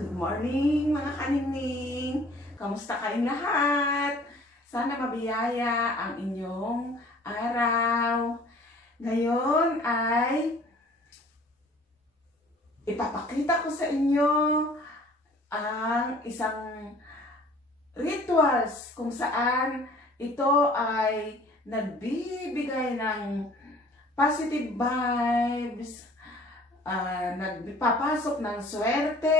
Good morning mga kaningning! Kamusta kayong lahat? Sana mabiyaya ang inyong araw. Ngayon ay ipapakita ko sa inyo ang isang rituals kung saan ito ay nagbibigay ng positive vibes, nagpapasok ng swerte,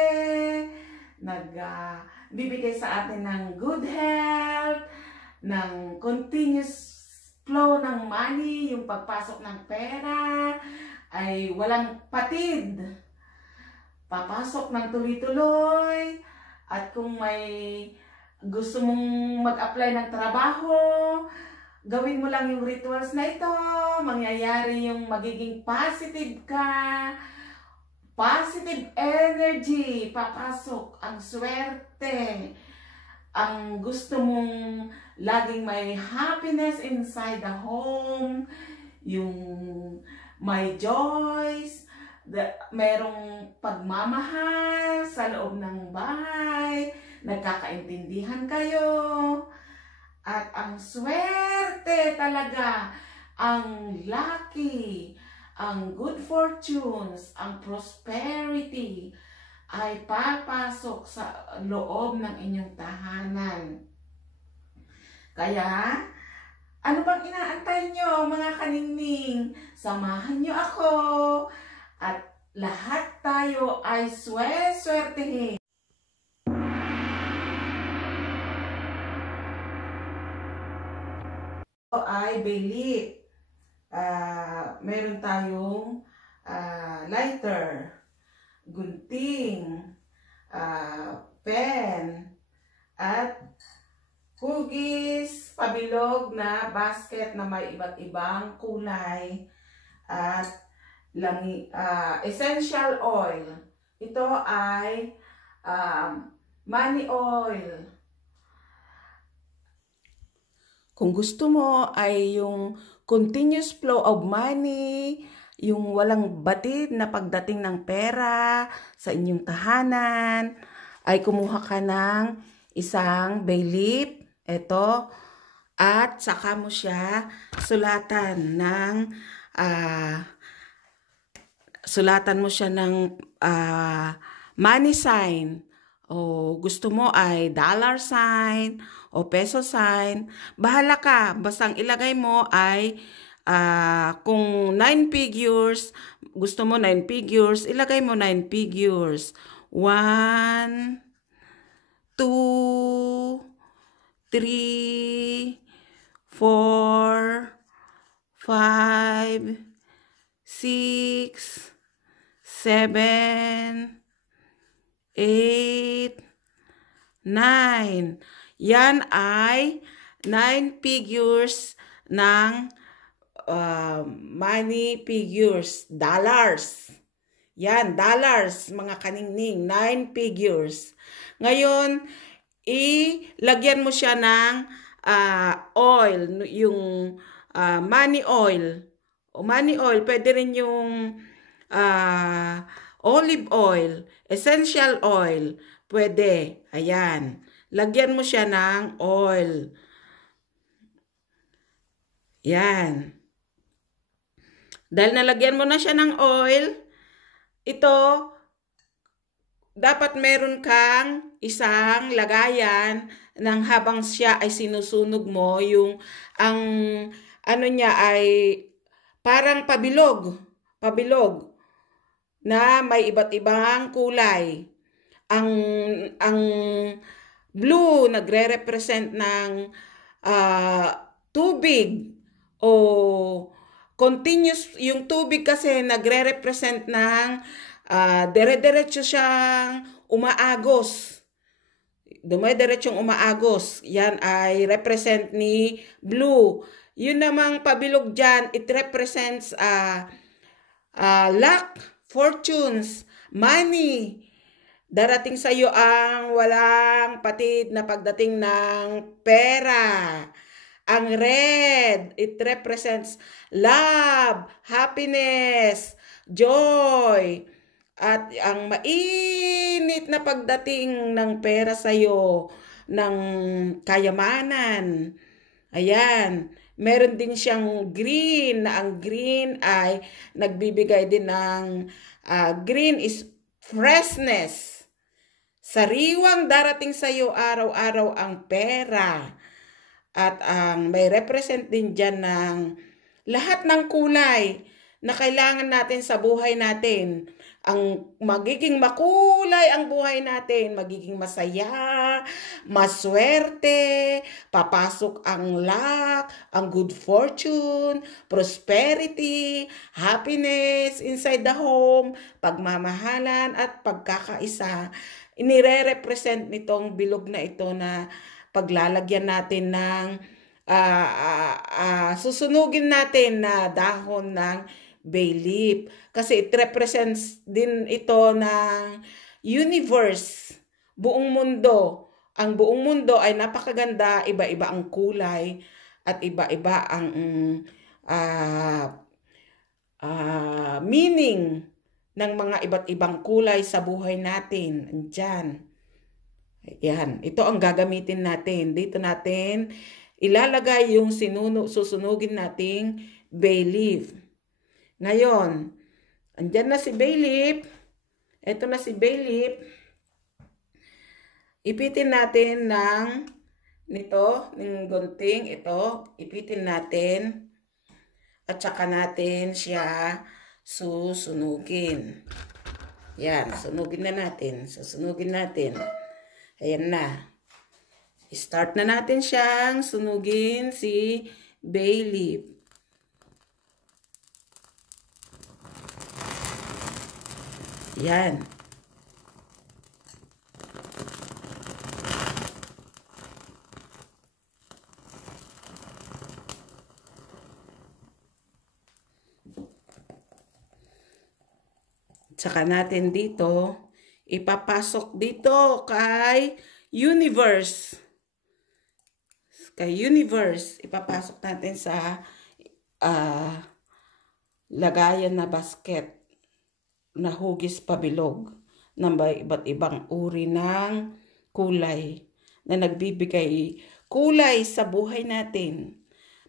nagbibigay sa atin ng good health, ng continuous flow ng money, yung pagpasok ng pera ay walang patid. Papasok ng tuloy-tuloy, at kung may gusto mong mag-apply ng trabaho, gawin mo lang yung rituals na ito, mangyayari yung magiging positive ka, positive energy, papasok ang swerte, ang gusto mong laging may happiness inside the home, yung may joys, merong pagmamahal sa loob ng bahay, nagkakaintindihan kayo, at ang swerte talaga, ang lucky, ang good fortunes, ang prosperity ay papasok sa loob ng inyong tahanan. Kaya, ano bang inaantay nyo mga kaningning? Samahan nyo ako at lahat tayo ay swertehin. Ay baylit. Meron tayong lighter, gunting, pen, at hugis, pabilog na basket na may iba't ibang kulay, at essential oil. Ito ay money oil. Kung gusto mo ay yung continuous flow of money, yung walang batid na pagdating ng pera sa inyong tahanan, ay kumuha ka ng isang bay leaf, ito, at saka mo siya sulatan ng money sign. O gusto mo ay dollar sign o peso sign, bahala ka. Basta ang ilagay mo ay kung 9 figures, gusto mo 9 figures, ilagay mo 9 figures. 1, 2, 3, 4, 5, 6, 7, 8, 9. Yan ay 9 figures ng money figures, dollars. Yan, dollars, mga kaningning, 9 figures. Ngayon, ilagyan mo siya ng oil, yung money oil. O money oil, pwede rin yung olive oil, essential oil, pwede. Ayan. Lagyan mo siya ng oil. Yan. Dahil nalagyan mo na siya ng oil, ito, dapat meron kang isang lagayan ng habang siya ay sinusunog mo, yung ang ano niya ay parang pabilog na may iba't ibang kulay. Ang blue nagre-represent ng tubig o continuous. Yung tubig kasi nagre-represent ng dire-diretso siyang umaagos. Dumiretsyong umaagos. Yan ay represent ni blue. Yun namang pabilog dyan, it represents luck, fortunes, money. Darating sa iyo ang walang patid na pagdating ng pera. Ang red, it represents love, happiness, joy, at ang mainit na pagdating ng pera sa'yo, ng kayamanan. Ayan. Meron din siyang green, na ang green ay nagbibigay din ng green is freshness. Sariwang darating sa iyo araw-araw ang pera. At ang may represent din dyan ng lahat ng kulay na kailangan natin sa buhay natin. Ang magiging makulay ang buhay natin, magiging masaya, maswerte, papasok ang luck, ang good fortune, prosperity, happiness inside the home, pagmamahalan at pagkakaisa. Inire-represent nitong bilog na ito na paglalagyan natin ng susunugin natin na dahon ng bay leaf. Kasi it represents din ito ng universe, buong mundo. Ang buong mundo ay napakaganda, iba-iba ang kulay at iba-iba ang meaning ng mga iba't ibang kulay sa buhay natin. Andyan. Yan. Ito ang gagamitin natin. Dito natin ilalagay yung susunugin nating bay leaf. Ngayon, andyan na si bay leaf. Ito na si bay leaf. Ipitin natin ng gunting. Ito, ipitin natin. At saka natin siya susunugin. Yan, sunugin na natin. Susunugin natin. Ayan na. Start na natin siyang sunugin si bay leaf. Yan. Tsaka natin dito, ipapasok dito kay universe. Kay universe, ipapasok natin sa lagayan na basket na hugis pabilog ng iba't ibang uri ng kulay na nagbibigay kulay sa buhay natin.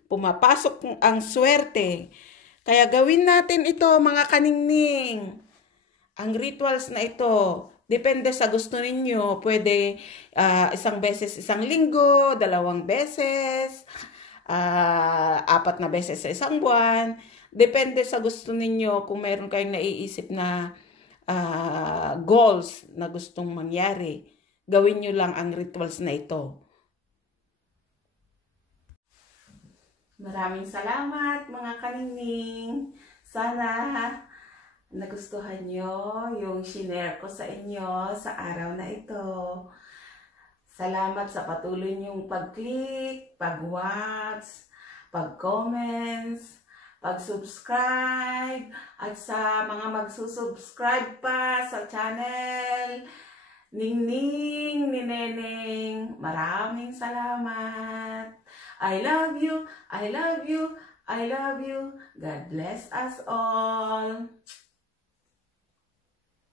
Pumapasok ang swerte. Kaya gawin natin ito, mga kaningning. Ang rituals na ito, depende sa gusto ninyo. Pwede isang beses isang linggo, 2 beses, 4 na beses sa isang buwan. Depende sa gusto ninyo kung meron kayong naiisip na goals na gustong mangyari. Gawin nyo lang ang rituals na ito. Maraming salamat mga kaningning. Sana nagustuhan nyo yung shinare ko sa inyo sa araw na ito. Salamat sa patuloy nyong pag-click, pag-watch, pag-comments, pag-subscribe, at sa mga magsusubscribe pa sa channel Ningning ni Neneng, maraming salamat. I love you, I love you, I love you. God bless us all.